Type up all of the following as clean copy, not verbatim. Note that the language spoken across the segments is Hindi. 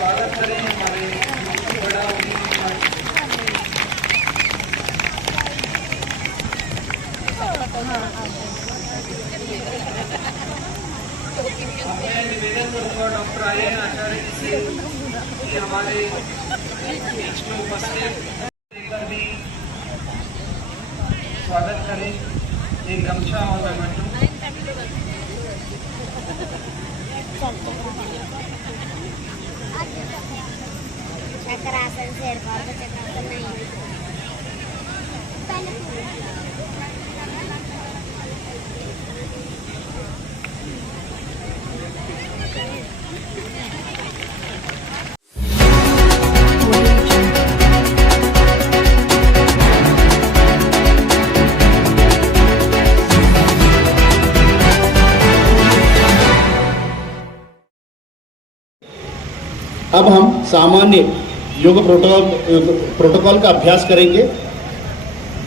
स्वागत करें हमारे बड़ा मैं निवेदन करूंगा डॉक्टर आर्यन आचार्य जी से कि हमारे बीच में उपस्थित लेकर भी स्वागत करें। एक गमछा और मेमेंटो। चक्रासन शेर का तो चक्रासन नहीं अब हम सामान्य योग प्रोटोकॉल का अभ्यास करेंगे।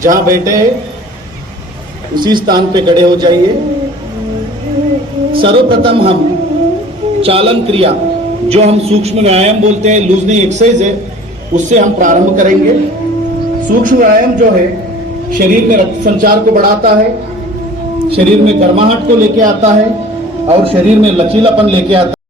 जहां बैठे हैं उसी स्थान पे खड़े हो जाइए। सर्वप्रथम हम चालन क्रिया, जो हम सूक्ष्म व्यायाम बोलते हैं, लूजनिंग एक्सरसाइज है, उससे हम प्रारंभ करेंगे। सूक्ष्म व्यायाम जो है शरीर में रक्त संचार को बढ़ाता है, शरीर में गर्माहट को लेके आता है और शरीर में लचीलापन लेके आता है।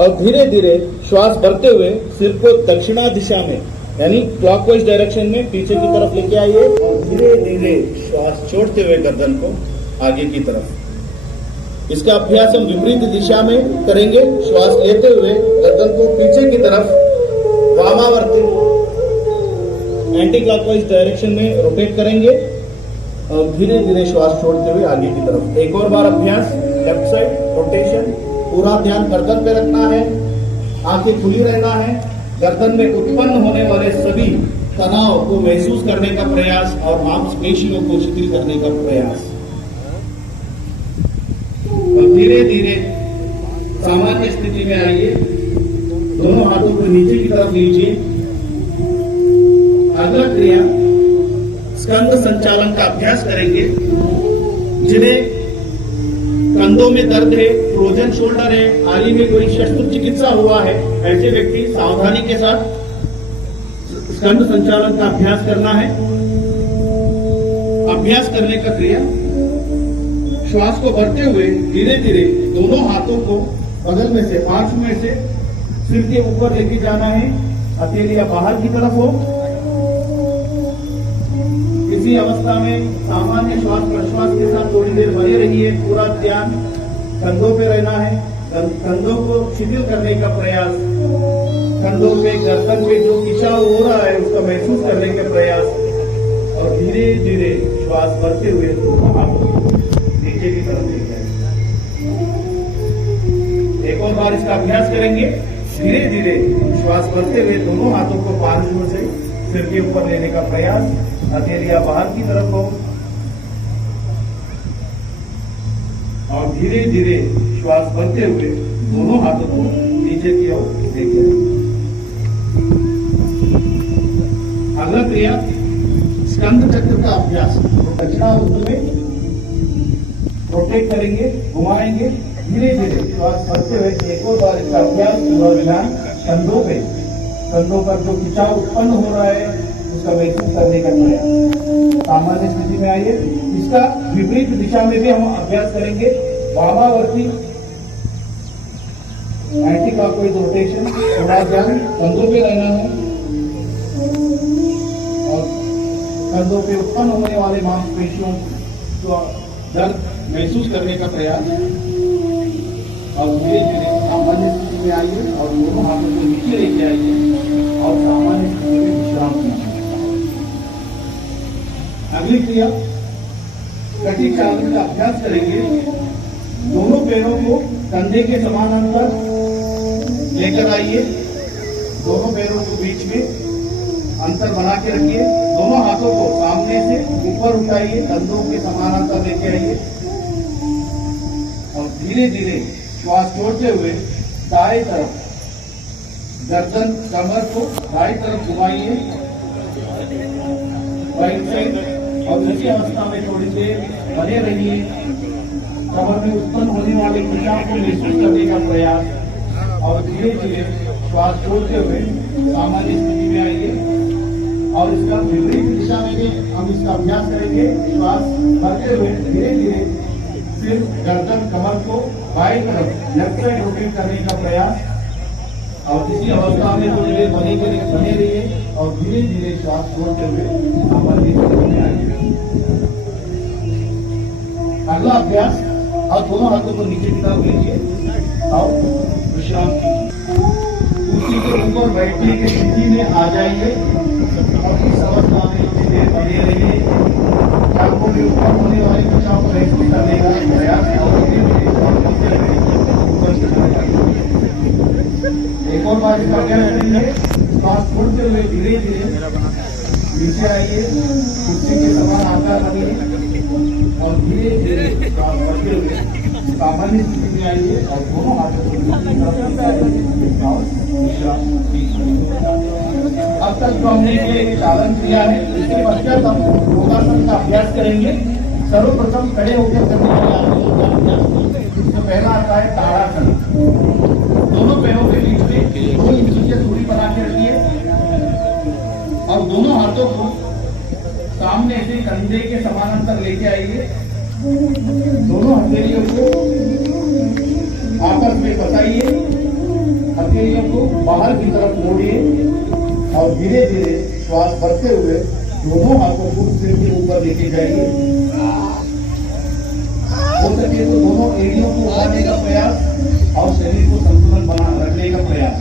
और धीरे धीरे श्वास भरते हुए सिर को दक्षिणा दिशा में यानी क्लॉकवाइज डायरेक्शन में पीछे की तरफ लेके आइए और धीरे धीरे श्वास छोड़ते हुए गर्दन को आगे की तरफ। इसका अभ्यास हम विपरीत दिशा में करेंगे। श्वास लेते हुए गर्दन को पीछे की तरफ वामावर्ती एंटी क्लॉकवाइज डायरेक्शन में रोटेट करेंगे और धीरे धीरे श्वास छोड़ते हुए आगे की तरफ। एक और बार अभ्यास, लेफ्ट साइड रोटेशन। पूरा ध्यान गर्दन पे रखना है, आंखें खुली रहना है। गर्दन में उत्पन्न होने वाले सभी तनाव को महसूस करने का प्रयास और मांसपेशियों को शिथिल करने का प्रयास। और धीरे धीरे सामान्य स्थिति में आइए। दोनों हाथों को नीचे की तरफ लीजिए। अगला क्रिया स्कंद संचालन का अभ्यास करेंगे। जिन्हें कंधों में दर्द है, फ्रोजन शोल्डर है, हाल ही में कोई शस्त्र चिकित्सा हुआ है, ऐसे व्यक्ति सावधानी के साथ स्कंद संचालन का अभ्यास करना है। अभ्यास करने का क्रिया, श्वास को भरते हुए धीरे धीरे दोनों हाथों को बगल में से, पार्श्व में से सिर के ऊपर लेके जाना है। हथेलियां बाहर की तरफ हो। इसी अवस्था में सामान्य श्वास प्रश्वास के साथ थोड़ी देर बने रहिए। पूरा ध्यान कंधों पे रहना है। कंधों को शिथिल करने का प्रयास, कंधों पे गर्दन पे जो खिंचाव हो रहा है उसका महसूस करने का प्रयास और धीरे धीरे श्वास भरते हुए नीचे की तरफ लेके आएंगे। एक और बार इसका अभ्यास करेंगे। धीरे धीरे श्वास भरते हुए दोनों हाथों को पार्श्व से सिर के ऊपर लेने का प्रयास। हथेलियां बाहर की तरफ हो और धीरे धीरे श्वास भरते हुए दोनों हाथों को नीचे की ओर लेके आए। अगला क्रिया स्कंद चक्र का अभ्यास। दक्षिणावर्त में रोटेट करेंगे, घुमाएंगे। धीरे धीरे श्वास भरते हुए एक और बार इसका अभ्यास। पूरा ध्यान कंधों पर जो खिंचाव उत्पन्न हो रहा है उसका महसूस करने का प्रयास। सामान्य स्थिति में आइए। इसका विपरीत दिशा में भी हम अभ्यास करेंगे। वामावर्ती एंटी क्लॉकवाइज रोटेशन। थोड़ा ध्यान कंधों पे रहना है और कंधों पे उत्पन्न होने वाले मांसपेशियों को दर्द महसूस करने का प्रयास और धीरे धीरे सामान्य स्थिति में आइए और दोनों हाथों को नीचे लेके आइए और सामान्य स्थिति में विश्राम कीजिए। अगली क्रिया कटी चालन का अभ्यास करेंगे। दोनों पैरों को कंधे के समानांतर लेकर आइए। दोनों पैरों को बीच में अंतर बना के रखिए। दोनों हाथों को सामने से ऊपर उठाइए, कंधों के समानांतर लेके आइए और धीरे धीरे श्वास छोड़ते हुए दाएं तरफ गर्दन कमर को दाएं तरफ घुमाइए, राइट साइड। और इसी अवस्था में थोड़ी देर बने रहिए। कमर में उत्पन्न होने वाले खिंचाव को महसूस करने का प्रयास और धीरे धीरे श्वास छोड़ते हुए सामान्य स्थिति में आइए और इसका विपरीत दिशा में भी हम इसका अभ्यास करेंगे। श्वास भरते हुए धीरे धीरे सिर, गर्दन, कमर को बाएं तरफ लेफ्ट साइड रोटेट करने का प्रयास और इसी अवस्था में थोड़ी देर बने रहिए और धीरे धीरे श्वास छोड़ते हुए सामान्य स्थिति में आइए। अगला अभ्यास, और दोनों हाथों को नीचे की तरफ लीजिए और विश्राम कीजिए। कुर्सी के ऊपर बैठने की स्थिति में आ जाइए और इस अवस्था में थोड़ी देर बने रहिए। टांगों के ऊपर होने वाले खिंचाव को महसूस करने का प्रयास और धीरे धीरे एक और बार इसका अभ्यास करेंगे। श्वास छोड़ते हुए धीरे धीरे नीचे आइए, कुर्सी के समान आकार बनिए और धीरे धीरे श्वास भरते हुए सामान्य स्थिति में आइए और दोनों हाथों को अब तक जो हमने ये चालन किया है, इसके पश्चात हम योगासन का अभ्यास करेंगे। सर्वप्रथम खड़े होकर करने वाले आसनों का अभ्यास। इसमें पहला आता है ताड़ासन। दोनों पैरों के बीच में 2 इंच की दूरी बना के रखिए और दोनों हाथों को सामने से कंधे के समानांतर लेके आइए। दोनों हथेलियों को आपस में फंसाइए को बाहर की तरफ मोड़िए और धीरे धीरे श्वास भरते हुए दोनों हाथों को सिर के ऊपर लेके जाइए। हो सके तो दोनों एड़ियों को उठाने का प्रयास और शरीर को संतुलन बना रखने का प्रयास।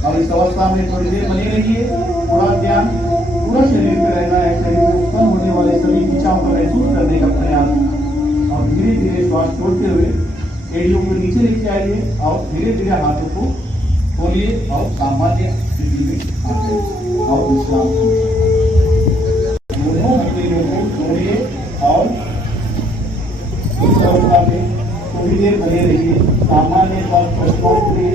और इस अवस्था में थोड़ी देर बने रहिए। पूरा ध्यान पूरा शरीर पे रहना है। शरीर में उत्पन्न होने वाले सभी इच्छाओं को महसूस करने का प्रयास और धीरे धीरे श्वास छोड़ते हुए एड़ियों को नीचे लेके आइए और धीरे धीरे हाथों को खोलिए और सामान्य स्थिति में आ जाइए और विश्राम कीजिए। दोनों हथेलियों को जोड़िए और इस अवस्था में थोड़ी देर बने रहिए। सामान्य श्वास प्रश्नों के लिए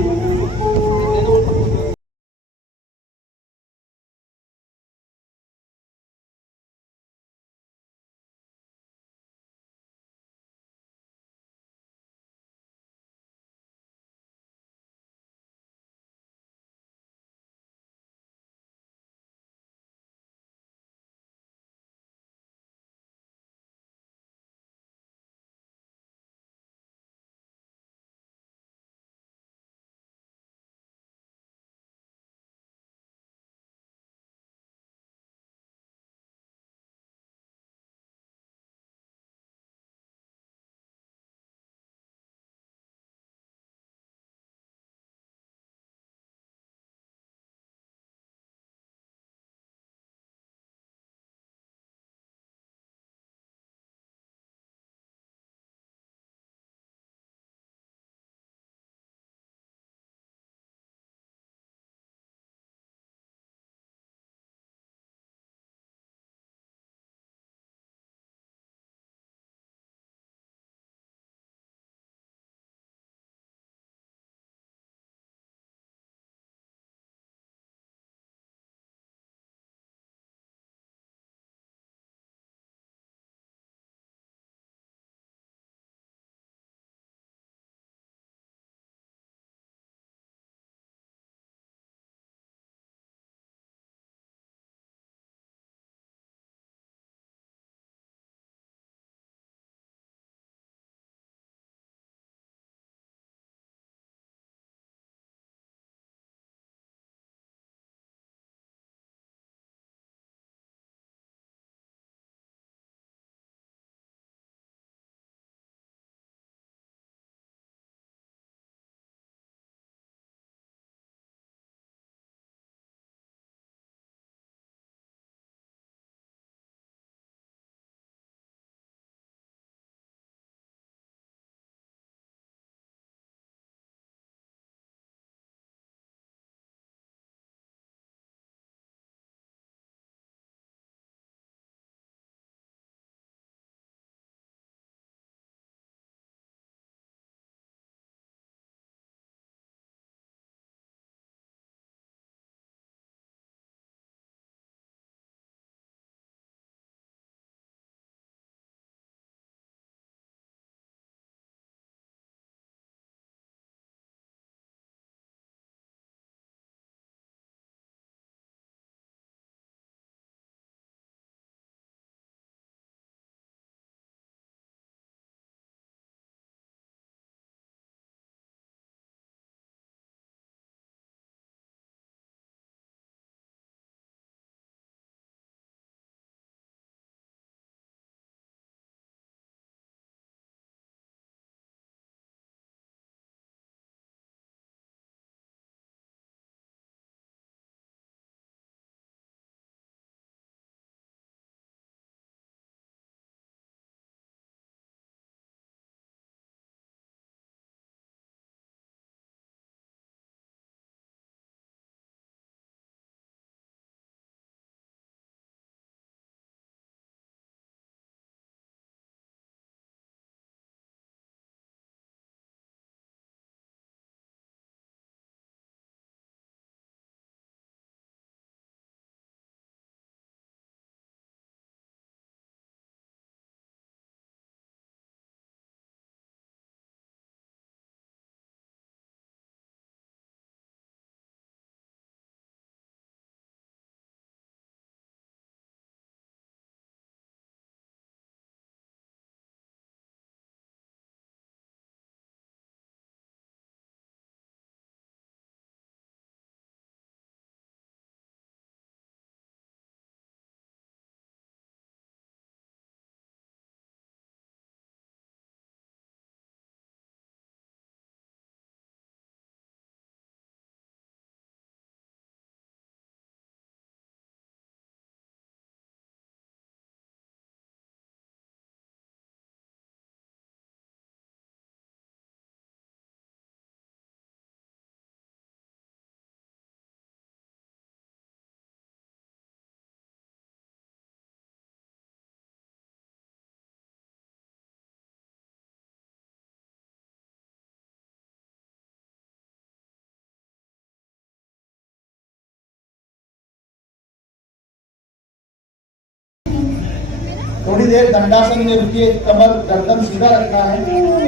थोड़ी देर दंडासन में रुकिए, कमर गर्दन सीधा रखना है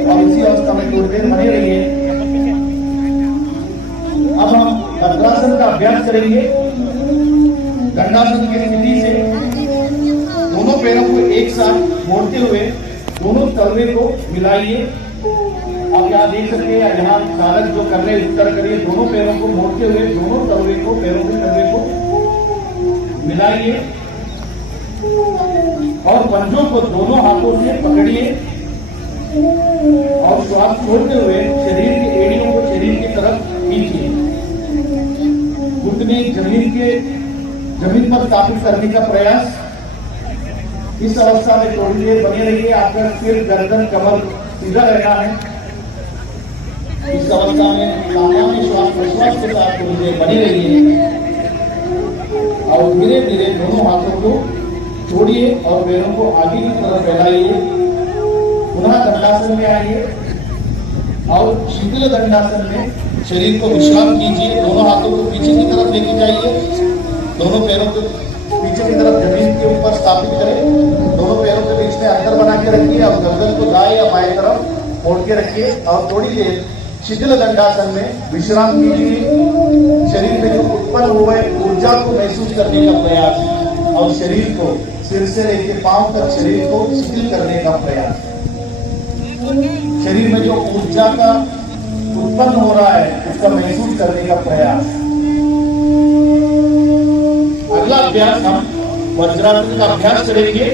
और इसी अवस्था में थोड़ी देर बने रहिए। अब हम भद्रासन का अभ्यास करेंगे। दंडासन की स्थिति से दोनों पैरों को एक साथ मोड़ते हुए दोनों तलवे को मिलाइए। आप यहाँ देख सकते हैं, यहाँ चालक जो कर रहे हैं उत्तर करिए, दोनों पैरों को मोड़ते हुए दोनों तलवे को, पैरों के तलवे को मिलाइए और पंजों को दोनों हाथों से पकड़िए और श्वास छोड़ते हुए शरीर की एड़ियों को शरीर की तरफ खींचिए। घुटने जमीन पर स्थापित करने का प्रयास। इस अवस्था में थोड़ी देर बने रहिए। आपका सिर, गर्दन, कमर सीधा रहना है। इस अवस्था में सामान्य श्वास प्रश्वास के साथ थोड़ी देर बने रहिए और धीरे धीरे दोनों हाथों को छोड़िए और पैरों को आगे की तरफ फैलाइए। पुनः दंडासन में आइए और शीतल दंडासन में शरीर को विश्राम कीजिए। दोनों हाथों को पीछे की तरफ लेके जाइए, दोनों पैरों को पीछे की तरफ जमीन के ऊपर स्थापित करें। दोनों पैरों के बीच में अंतर बना के रखिए और गर्दन को दाएं या बाएं तरफ मोड़ के रखिए और थोड़ी देर शिथिल दंडासन में विश्राम कीजिए। शरीर में जो उत्पन्न हुए ऊर्जा को महसूस करने का प्रयास और शरीर को सिर से लेकर पांव तक शरीर को शिथिल करने का प्रयास। शरीर में जो ऊर्जा का उत्पन्न हो रहा है उसका महसूस करने का प्रयास। अगला अभ्यास हम वज्रासन का अभ्यास करेंगे।